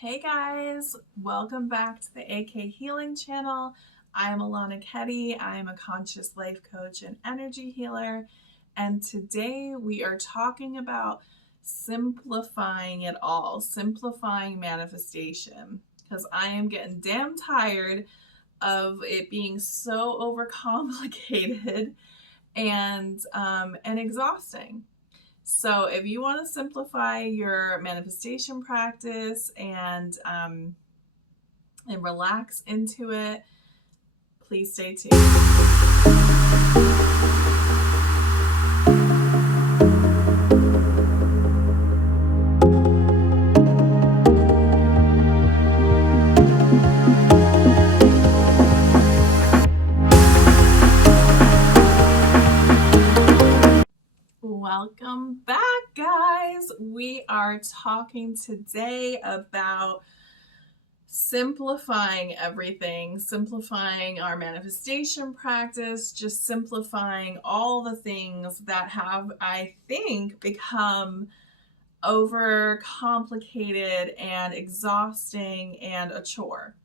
Hey guys, welcome back to the AK Healing channel. I am Alana Ketty. I am a conscious life coach and energy healer. And today we are talking about simplifying it all, simplifying manifestation, because I am getting damn tired of it being so overcomplicated and exhausting. So if you want to simplify your manifestation practice and relax into it, please stay tuned. Welcome back, guys. We are talking today about simplifying everything, simplifying our manifestation practice, just simplifying all the things that have, I think, become overcomplicated and exhausting and a chore.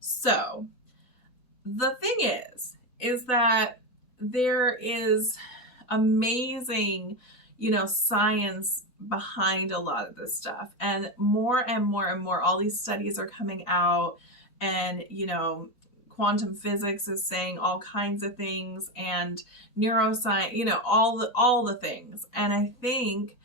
So the thing is that there is amazing, science behind a lot of this stuff. And more, all these studies are coming out, and, quantum physics is saying all kinds of things, and neuroscience, all the things. And I think,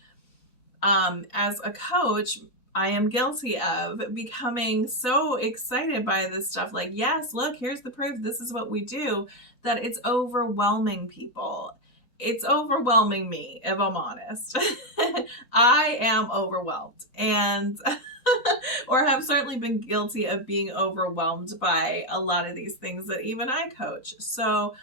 as a coach, I am guilty of becoming so excited by this stuff. Like, yes, look, here's the proof. This is what we do, that it's overwhelming people. It's overwhelming me, if I'm honest. I am overwhelmed, and or have certainly been guilty of being overwhelmed by a lot of these things that even I coach. So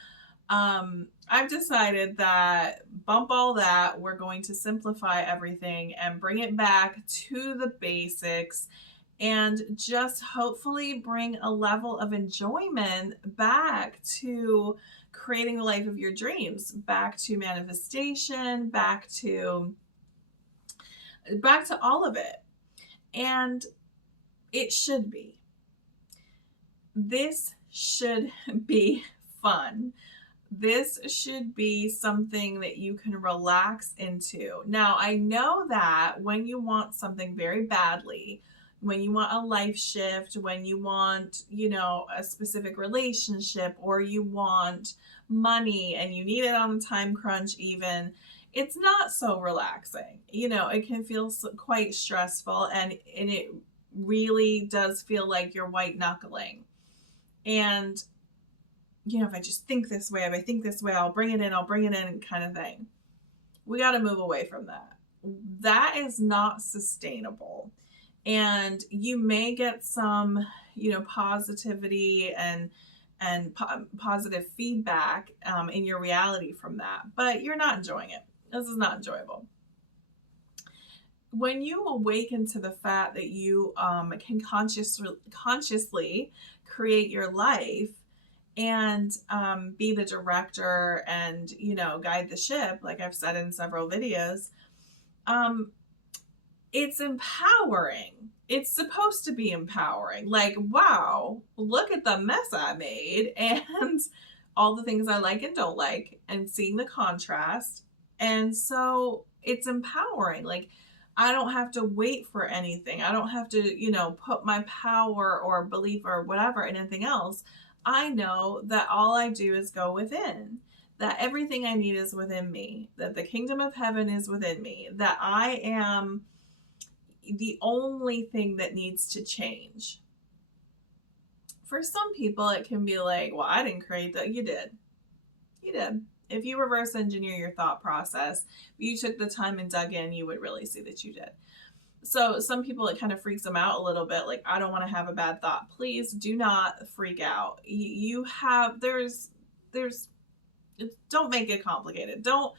I've decided that bump all that, we're going to simplify everything and bring it back to the basics and just hopefully bring a level of enjoyment back to creating the life of your dreams, back to manifestation, back to all of it. And it should be. This should be fun. This should be something that you can relax into. Now, I know that when you want something very badly, when you want a life shift, when you want, a specific relationship, or you want money and you need it on a time crunch even, it's not so relaxing. It can feel quite stressful, and it really does feel like you're white knuckling. And if I just think this way, I'll bring it in kind of thing. We got to move away from that. That is not sustainable. And you may get some, positivity and positive feedback in your reality from that, but you're not enjoying it. This is not enjoyable. When you awaken to the fact that you can consciously create your life and be the director and, guide the ship, like I've said in several videos, it's empowering. It's supposed to be empowering. Like, wow, look at the mess I made and all the things I like and don't like, and seeing the contrast. And so it's empowering. Like, I don't have to wait for anything. I don't have to, put my power or belief or whatever in anything else. I know that all I do is go within, that everything I need is within me, that the kingdom of heaven is within me, that I am the only thing that needs to change. For some people, it can be like, well, I didn't create that. You did. You did. If you reverse engineer your thought process, if you took the time and dug in, you would really see that you did. So some people, it kind of freaks them out a little bit. Like, I don't want to have a bad thought. Please do not freak out. Don't make it complicated. Don't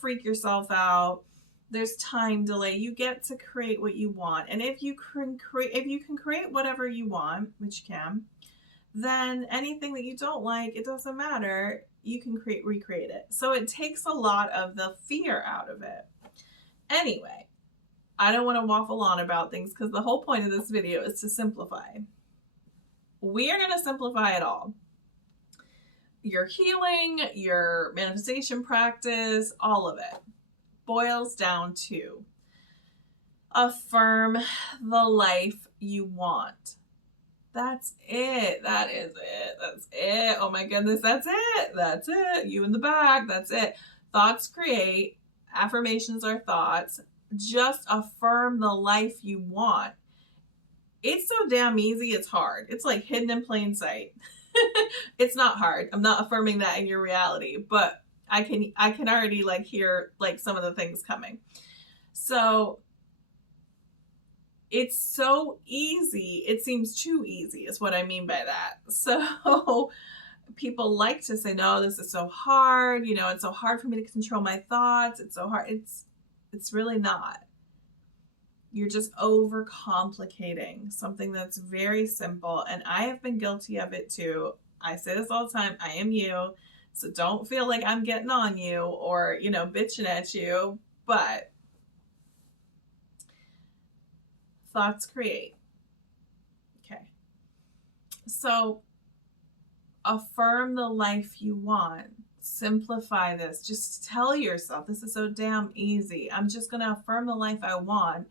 freak yourself out. There's time delay. You get to create what you want. And if you can create whatever you want, which you can, then anything that you don't like, it doesn't matter. You can recreate it. So it takes a lot of the fear out of it. Anyway, I don't want to waffle on about things because the whole point of this video is to simplify. We are going to simplify it all. Your healing, your manifestation practice, all of it boils down to affirm the life you want. That's it. That is it. That's it. Oh my goodness. That's it. That's it. You in the back. That's it. Thoughts create. Affirmations are thoughts. Just affirm the life you want. It's so damn easy. It's hard. It's like hidden in plain sight. It's not hard. I'm not affirming that in your reality, but I can already like hear like some of the things coming. So it's so easy. It seems too easy is what I mean by that. So people like to say, no, this is so hard. You know, it's so hard for me to control my thoughts. It's so hard. It's really not. You're just overcomplicating something that's very simple. And I have been guilty of it too. I say this all the time. I am you. So don't feel like I'm getting on you or, you know, bitching at you. But thoughts create. Okay. So affirm the life you want. Simplify this. Just tell yourself, this is so damn easy. I'm just going to affirm the life I want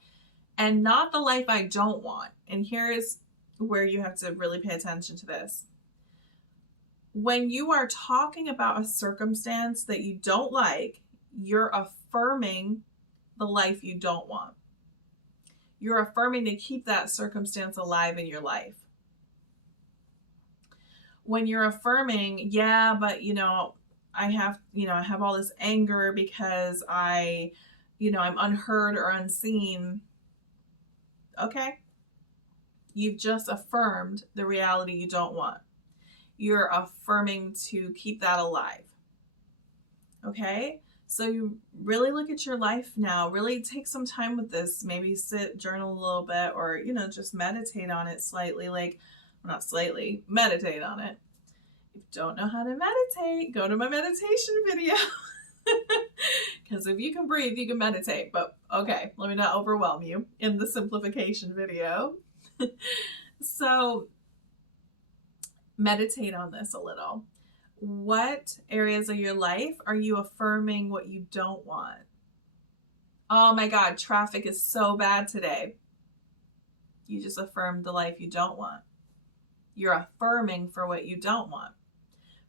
and not the life I don't want. And here's where you have to really pay attention to this. When you are talking about a circumstance that you don't like, you're affirming the life you don't want. You're affirming to keep that circumstance alive in your life. When you're affirming, yeah, but you know, I have all this anger because I'm unheard or unseen. Okay. You've just affirmed the reality you don't want. You're affirming to keep that alive. Okay. So you really look at your life now, really take some time with this, maybe sit, journal a little bit, or, you know, just meditate on it slightly, not slightly, meditate on it. If you don't know how to meditate, go to my meditation video. Because if you can breathe, you can meditate. But okay, let me not overwhelm you in the simplification video. So meditate on this a little. What areas of your life are you affirming what you don't want? Oh my God, traffic is so bad today. You just affirmed the life you don't want. You're affirming for what you don't want.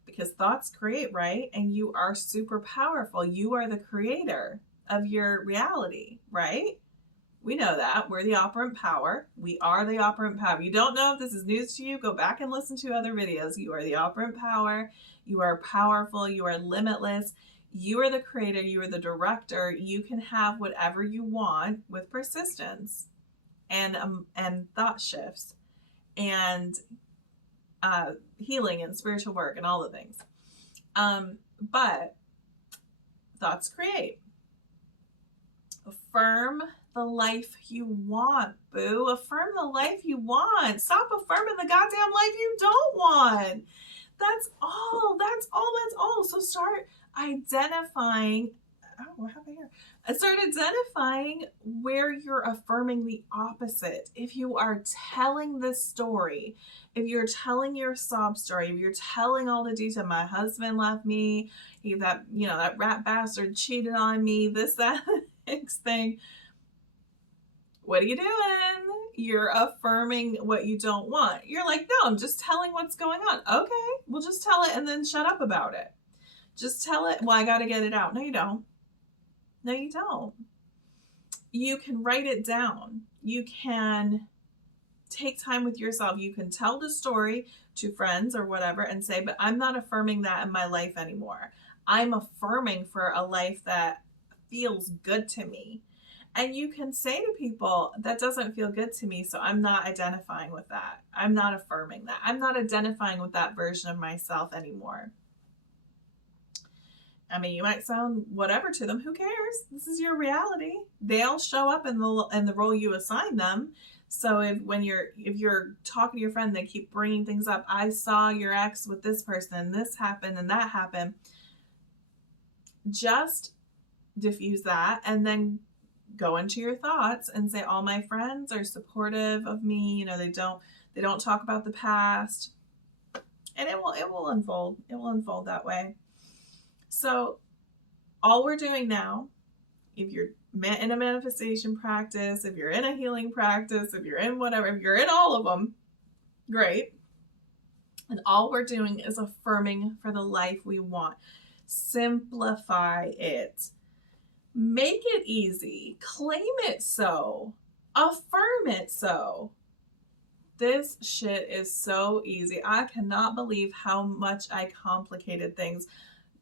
Because thoughts create, right? And you are super powerful. You are the creator of your reality, right? We know that. We're the operant power. We are the operant power. If you don't know if this is news to you, go back and listen to other videos. You are the operant power. You are powerful. You are limitless. You are the creator. You are the director. You can have whatever you want with persistence and thought shifts and healing and spiritual work and all the things. But thoughts create. Affirm the life you want, boo. Affirm the life you want. Stop affirming the goddamn life you don't want. That's all. That's all. That's all. So start identifying. Oh, what happened here? Start identifying where you're affirming the opposite. If you are telling this story, if you're telling your sob story, if you're telling all the detail, my husband left me, that rat bastard cheated on me, this, that, next thing. What are you doing? You're affirming what you don't want. You're like, no, I'm just telling what's going on. Okay, we'll just tell it and then shut up about it. Just tell it. Well, I got to get it out. No, you don't. No, you don't. You can write it down. You can take time with yourself. You can tell the story to friends or whatever and say, but I'm not affirming that in my life anymore. I'm affirming for a life that feels good to me. And you can say to people, that doesn't feel good to me, so I'm not identifying with that. I'm not affirming that. I'm not identifying with that version of myself anymore. I mean, you might sound whatever to them. Who cares? This is your reality. They'll show up in the role you assign them. So if you're talking to your friend, they keep bringing things up. I saw your ex with this person, and this happened, and that happened. Just diffuse that, and then go into your thoughts and say, all my friends are supportive of me. You know, they don't talk about the past, and it will unfold. It will unfold that way. So all we're doing now, if you're in a manifestation practice, if you're in a healing practice, if you're in whatever, if you're in all of them, great. And all we're doing is affirming for the life we want. Simplify it. Make it easy. Claim it so. Affirm it so. This shit is so easy. I cannot believe how much I complicated things.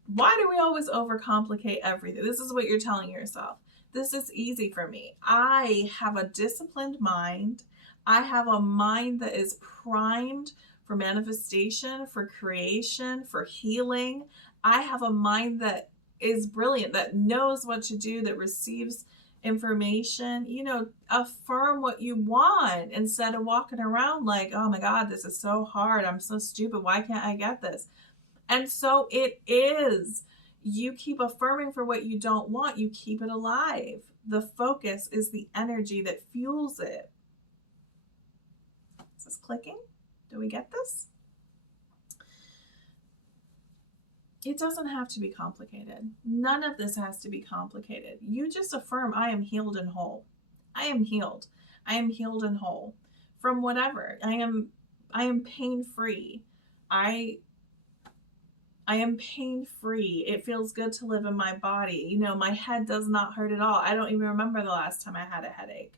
Why do we always overcomplicate everything? This is what you're telling yourself. This is easy for me. I have a disciplined mind. I have a mind that is primed for manifestation, for creation, for healing. I have a mind that is brilliant, that knows what to do, that receives information. You know, affirm what you want instead of walking around like, oh my God, this is so hard. I'm so stupid. Why can't I get this? And so it is. You keep affirming for what you don't want. You keep it alive. The focus is the energy that fuels it. Is this clicking? Do we get this? It doesn't have to be complicated. None of this has to be complicated. You just affirm, I am healed and whole. I am healed. I am healed and whole from whatever. I am pain-free. I am pain-free. It feels good to live in my body. You know, my head does not hurt at all. I don't even remember the last time I had a headache.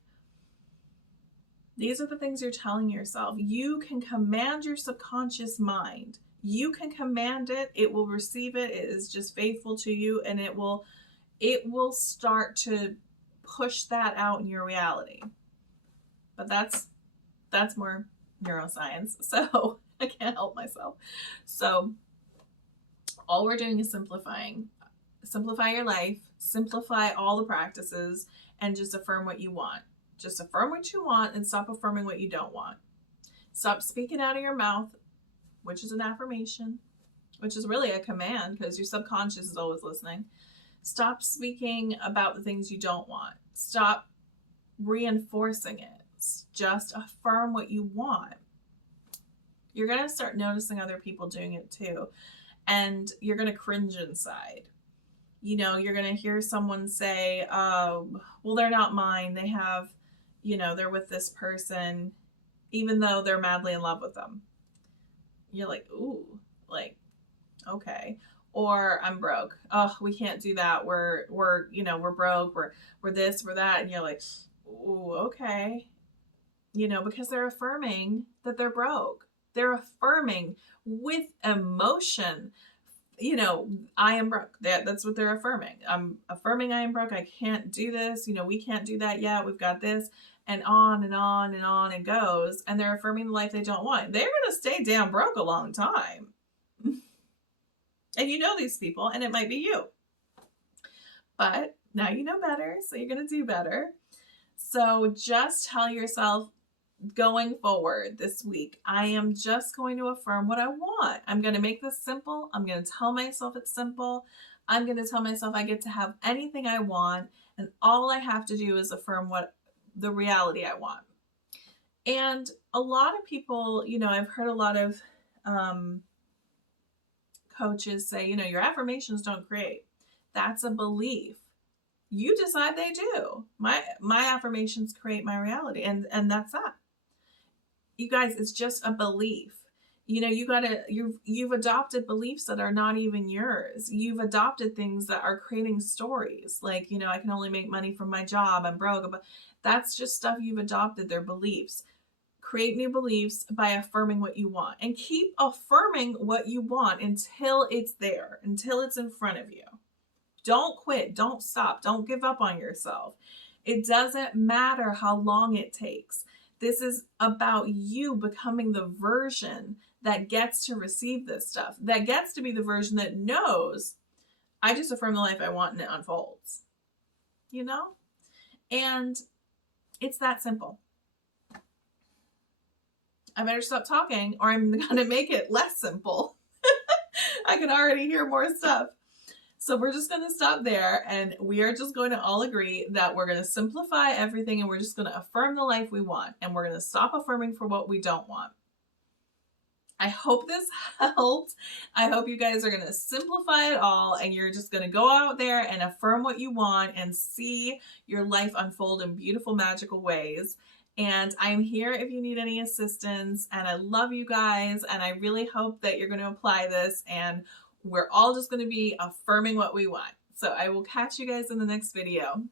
These are the things you're telling yourself. You can command your subconscious mind. You can command it. It will receive it. It is just faithful to you, and it will start to push that out in your reality. But that's more neuroscience. So I can't help myself. So all we're doing is simplifying. Simplify your life, simplify all the practices, and just affirm what you want. Just affirm what you want and stop affirming what you don't want. Stop speaking out of your mouth, which is an affirmation, which is really a command because your subconscious is always listening. Stop speaking about the things you don't want. Stop reinforcing it. Just affirm what you want. You're going to start noticing other people doing it too. And you're going to cringe inside. You know, you're going to hear someone say, well, they're not mine. They have, you know, they're with this person, even though they're madly in love with them. You're like, ooh, like, okay. Or I'm broke. Oh, we can't do that. We're broke. We're this, we're that. And you're like, ooh, okay. You know, because they're affirming that they're broke. They're affirming with emotion, you know, I am broke. That's what they're affirming. I'm affirming I am broke. I can't do this. You know, we can't do that yet. We've got this, and on and on and on it goes. And they're affirming the life they don't want. They're going to stay damn broke a long time. And you know these people, and it might be you. But now you know better, so you're going to do better. So just tell yourself, going forward this week, I am just going to affirm what I want. I'm going to make this simple. I'm going to tell myself it's simple. I'm going to tell myself I get to have anything I want, and all I have to do is affirm what the reality I want. And a lot of people, you know, I've heard a lot of coaches say, you know, your affirmations don't create. That's a belief. You decide they do. My affirmations create my reality, and that's that. You guys, it's just a belief. You know, you've adopted beliefs that are not even yours. You've adopted things that are creating stories. Like, you know, I can only make money from my job. I'm broke. But that's just stuff you've adopted. They're beliefs. Create new beliefs by affirming what you want. And keep affirming what you want until it's there, until it's in front of you. Don't quit. Don't stop. Don't give up on yourself. It doesn't matter how long it takes. This is about you becoming the version that gets to receive this stuff, that gets to be the version that knows, I just affirm the life I want and it unfolds, you know? And it's that simple. I better stop talking or I'm going to make it less simple. I can already hear more stuff. So we're just going to stop there, and we are just going to all agree that we're going to simplify everything, and we're just going to affirm the life we want, and we're going to stop affirming for what we don't want. I hope this helped. I hope you guys are going to simplify it all, and you're just going to go out there and affirm what you want and see your life unfold in beautiful, magical ways. And I'm here if you need any assistance, and I love you guys, and I really hope that you're going to apply this, and we're all just going to be affirming what we want. So I will catch you guys in the next video.